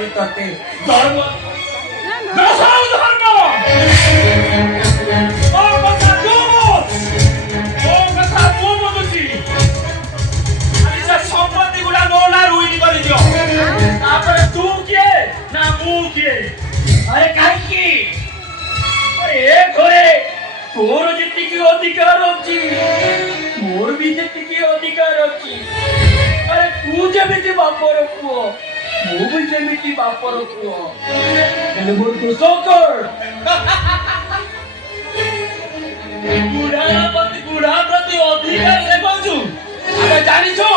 କରି ତତେ ଧର୍ମ ଦଶାଉ ଧର୍ମ ମୋ କଥା ତୁ ମୋ କଥା ମୁଁ ବୁଝୁଛି ଆଜି ସେ ସମ୍ପତ୍ତି ଗୁଡ଼ା ମୋ ନା ରୁଇନି କରିଦିଅ ତାପରେ ତୁ କିଏ ନା ମୁଁ କିଏ ଆରେ କାହିଁକି ଏ ଘରେ ତୋର ଯେତିକି ଅଧିକାର ଅଛି ମୋର ବି ଯେତିକି ଅଧିକାର ଅଛି ଆରେ ତୁ ଯେମିତି ବାପର ପୁଅ ମୁଁ ବି ଯେମିତି ବାପର ପୁଅ ହେଲେ ମୋର ଦୋଷ କର ବୁଢା ପ୍ରତି ଅଧିକାର ଦେଖାଉଛୁ ଆମେ ଜାଣିଛୁ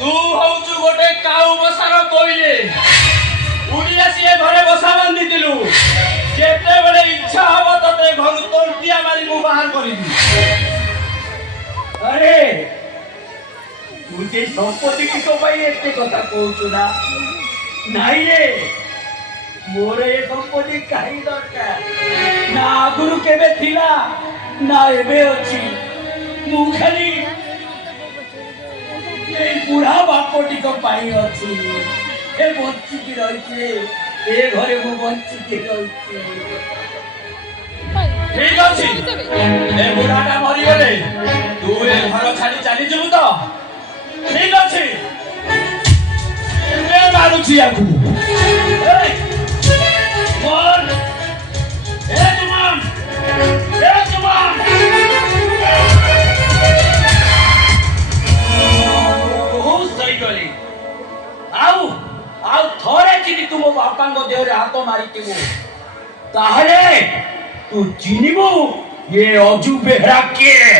ତୁ ହଉଛୁ ଗୋଟେ କାଉ ବସାର କୋଇଲି ଉଡି ଆସି ଏ ଘରେ ବସା ବାନ୍ଧିଥିଲୁ ଯେତେବେଳେ ଇଚ୍ଛା ହବ ତତେ ଘରୁ ତୋଟିଆ ମାରି ମୁଁ ବାହାର କରିବି ଆରେ ତୁ ଯେ ସମ୍ପତ୍ତି ଟିକ ପାଇଁ ଏତେ କଥା କହୁଛୁ ନା ନାଇଁ ରେ ମୋର ଏ ସମ୍ପତ୍ତି କାହିଁ ଦରକାର ନା ଆଗରୁ କେବେ ଥିଲା ନା ଏବେ ଅଛି ମୁଁ ଖାଲି এই বুড়া বাপটিক পাই অছি এ বঞ্চিকি রইছে এ ঘরে মু বঞ্চিকি রইছে ঠিক আছে এ বুড়াটা মরি গলে তুই এ ঘর ছাড়ি চালি যাবু তো ঠিক আছে এ মারুছি আকু এই মন এ তুমান तुम बापा देहरे हाथ मारी तू चिन्हबु ये अजू बेहरा किए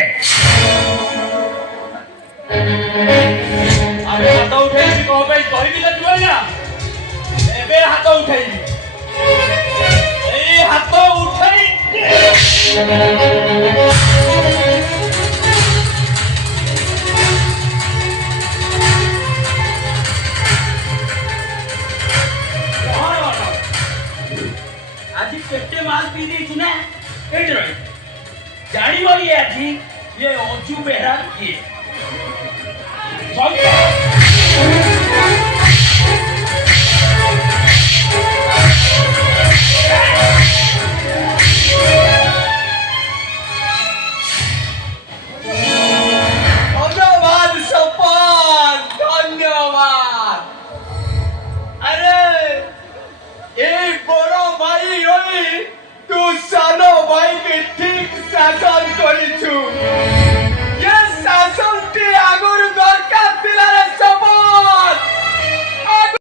हाथ उठे हाथ उठे हाथ उठे आज केते माल पी दी ना जानी बोली आज ये अजू बेहरा किए